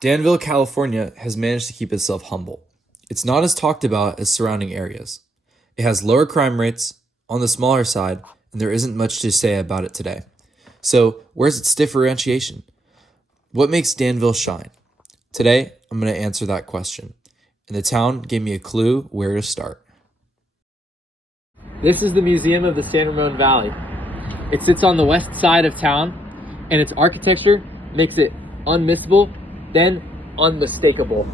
Danville, California has managed to keep itself humble. It's not as talked about as surrounding areas. It has lower crime rates, on the smaller side, and there isn't much to say about it today. So, where's its differentiation? What makes Danville shine? Today, I'm going to answer that question. And the town gave me a clue where to start. This is the Museum of the San Ramon Valley. It sits on the west side of town, and its architecture makes it unmissable, then unmistakable.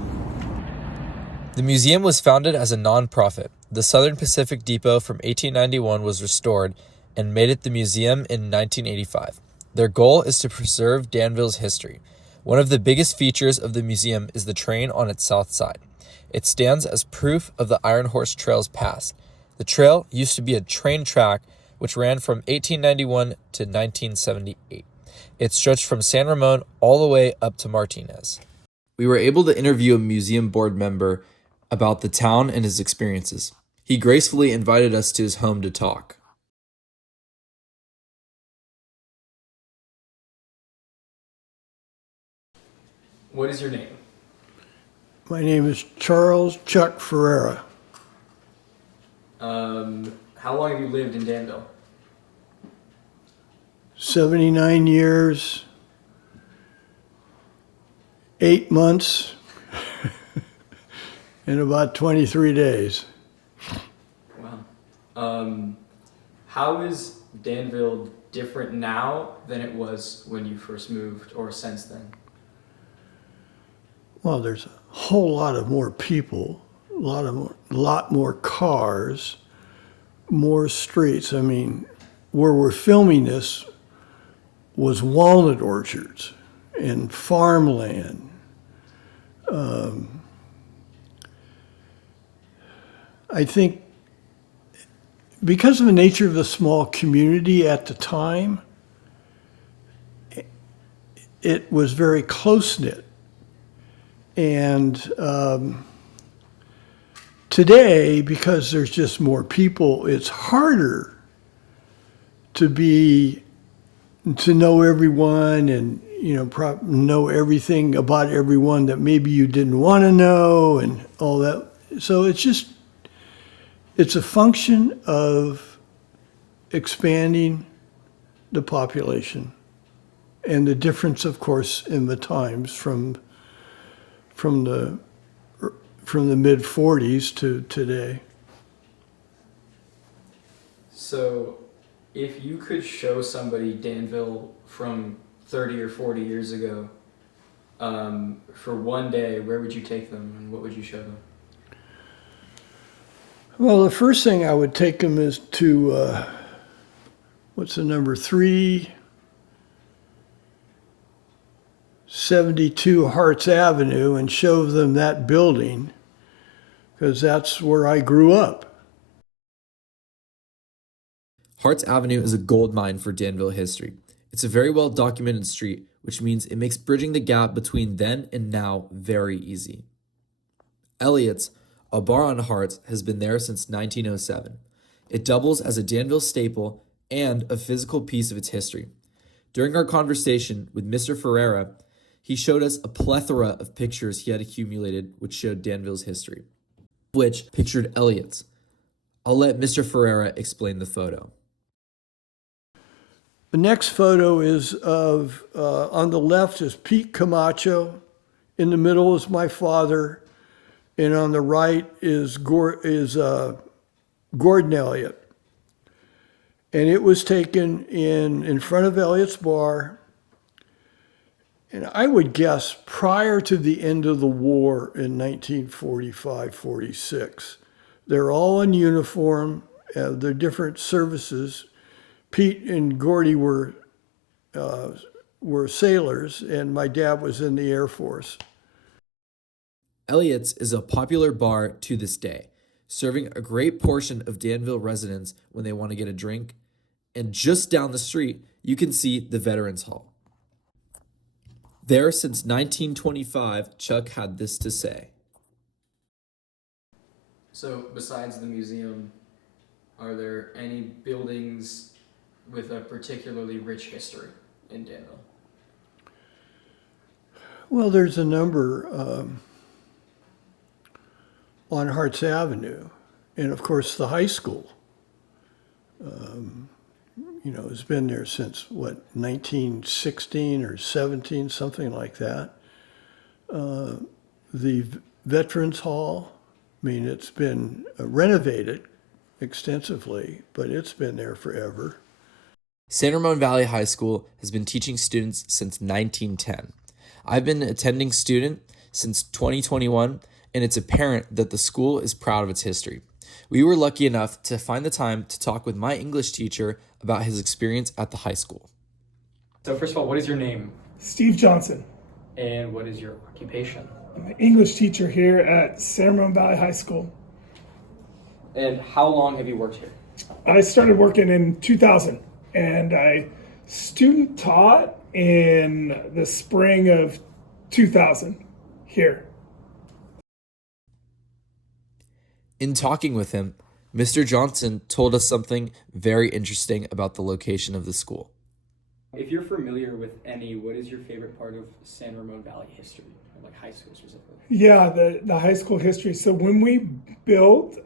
The museum was founded as a non-profit. The Southern Pacific Depot from 1891 was restored and made it the museum in 1985. Their goal is to preserve Danville's history. One of the biggest features of the museum is the train on its south side. It stands as proof of the Iron Horse Trail's past. The trail used to be a train track which ran from 1891 to 1978. It stretched from San Ramon all the way up to Martinez. We were able to interview a museum board member about the town and his experiences. He gracefully invited us to his home to talk. What is your name? My name is Charles Chuck Ferreira. How long have you lived in Danville? 79 years, 8 months, and about 23 days. Wow. How is Danville different now than it was when you first moved or since then? Well, there's a whole lot of more people, a lot more cars, more streets. I mean, where we're filming this was walnut orchards and farmland. I think because of the nature of the small community at the time, it was very close-knit. And today, because there's just more people, it's harder to know everyone and know everything about everyone that maybe you didn't want to know and all that. So it's a function of expanding the population and the difference, of course, in the times from the mid 40s to today. So, if you could show somebody Danville from 30 or 40 years ago, for one day, where would you take them and what would you show them? Well, the first thing I would take them is to, what's the number, 372 Harts Avenue and show them that building, because that's where I grew up. Harts Avenue is a gold mine for Danville history. It's a very well documented street, which means it makes bridging the gap between then and now very easy. Elliott's, a bar on Harts, has been there since 1907. It doubles as a Danville staple and a physical piece of its history. During our conversation with Mr. Ferreira, he showed us a plethora of pictures he had accumulated which showed Danville's history, which pictured Elliott's. I'll let Mr. Ferreira explain the photo. The next photo is of, on the left is Pete Camacho, in the middle is my father, and on the right is Gordon Elliott. And it was taken in front of Elliott's Bar, and I would guess prior to the end of the war in 1945-46. They're all in uniform, they're different services. Pete and Gordy were sailors, and my dad was in the Air Force. Elliott's is a popular bar to this day, serving a great portion of Danville residents when they want to get a drink. And just down the street, you can see the Veterans Hall. There since 1925, Chuck had this to say. So, besides the museum, are there any buildings with a particularly rich history in Danville? Well, there's a number on Harts Avenue, and of course the high school. Has been there since what 1916 or 17, something like that. The Veterans Hall. I mean, it's been renovated extensively, but it's been there forever. San Ramon Valley High School has been teaching students since 1910. I've been an attending student since 2021, and it's apparent that the school is proud of its history. We were lucky enough to find the time to talk with my English teacher about his experience at the high school. So first of all, what is your name? Steve Johnson. And what is your occupation? I'm an English teacher here at San Ramon Valley High School. And how long have you worked here? I started working in 2000, and I student taught in the spring of 2000 here. In talking with him, Mr. Johnson told us something very interesting about the location of the school. If you're familiar with any, what is your favorite part of San Ramon Valley history, or like high school specifically? Yeah, the high school history. So when we built,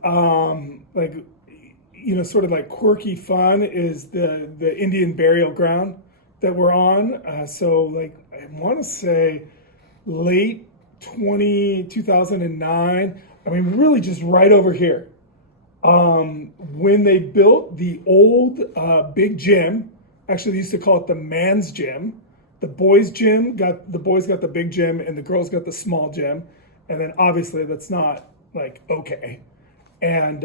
sort of like quirky fun is the Indian burial ground that we're on. I want to say late 2009. I mean, really just right over here. When they built the old big gym, actually they used to call it the man's gym. The boys' boys got the big gym and the girls got the small gym. And then obviously that's not like okay. And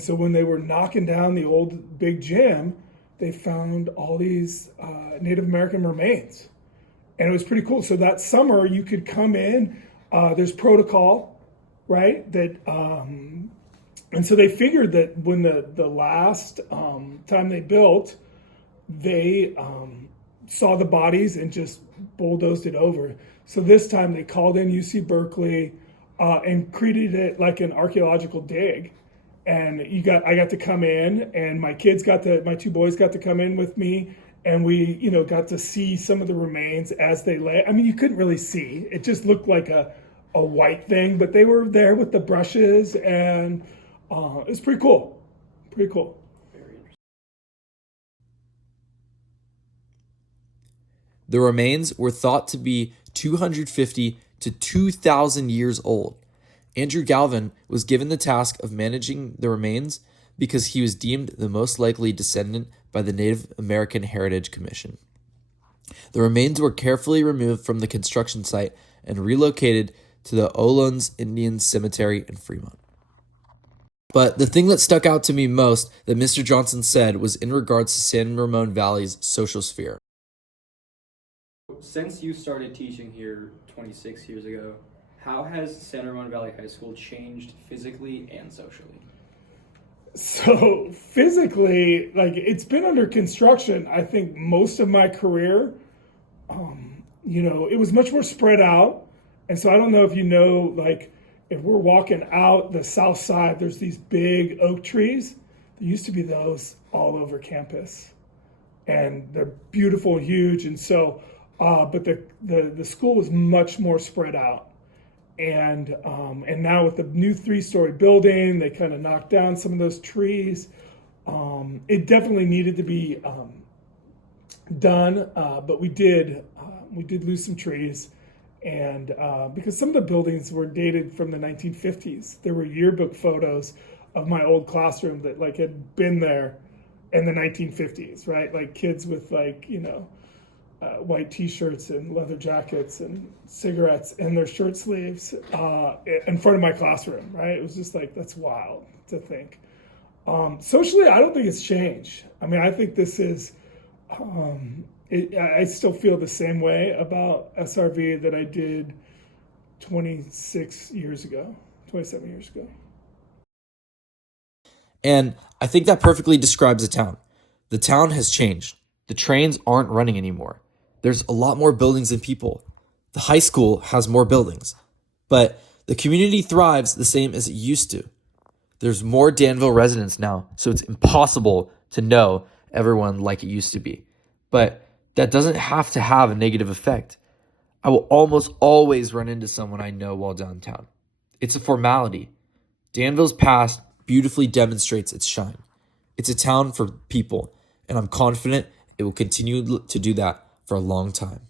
so when they were knocking down the old big gym, they found all these Native American remains. And it was pretty cool. So that summer you could come in, there's protocol, right? And so they figured that when the last time they built, they saw the bodies and just bulldozed it over. So this time they called in UC Berkeley and treated it like an archaeological dig. And I got to come in, and my two boys got to come in with me, and we, got to see some of the remains as they lay. I mean, you couldn't really see. It just looked like a white thing, but they were there with the brushes, and it was pretty cool. Pretty cool. Very interesting. The remains were thought to be 250 to 2,000 years old. Andrew Galvin was given the task of managing the remains because he was deemed the most likely descendant by the Native American Heritage Commission. The remains were carefully removed from the construction site and relocated to the Olons Indian Cemetery in Fremont. But the thing that stuck out to me most that Mr. Johnson said was in regards to San Ramon Valley's social sphere. Since you started teaching here 26 years ago, how has San Ramon Valley High School changed physically and socially? So physically, it's been under construction, I think, most of my career. It was much more spread out. And so I don't know if if we're walking out the south side, there's these big oak trees. There used to be those all over campus. And they're beautiful and huge. And so, but the school was much more spread out. And now with the new 3-story building, they kind of knocked down some of those trees. It definitely needed to be done, but we did lose some trees. And because some of the buildings were dated from the 1950s, there were yearbook photos of my old classroom that had been there in the 1950s, right? Like kids with white t-shirts and leather jackets and cigarettes in their shirt sleeves in front of my classroom, right? It was just that's wild to think. Socially, I don't think it's changed. I mean, I think this is, I still feel the same way about SRV that I did 27 years ago. And I think that perfectly describes the town. The town has changed. The trains aren't running anymore. There's a lot more buildings than people. The high school has more buildings. But the community thrives the same as it used to. There's more Danville residents now, so it's impossible to know everyone like it used to be. But that doesn't have to have a negative effect. I will almost always run into someone I know while downtown. It's a formality. Danville's past beautifully demonstrates its shine. It's a town for people, and I'm confident it will continue to do that for a long time.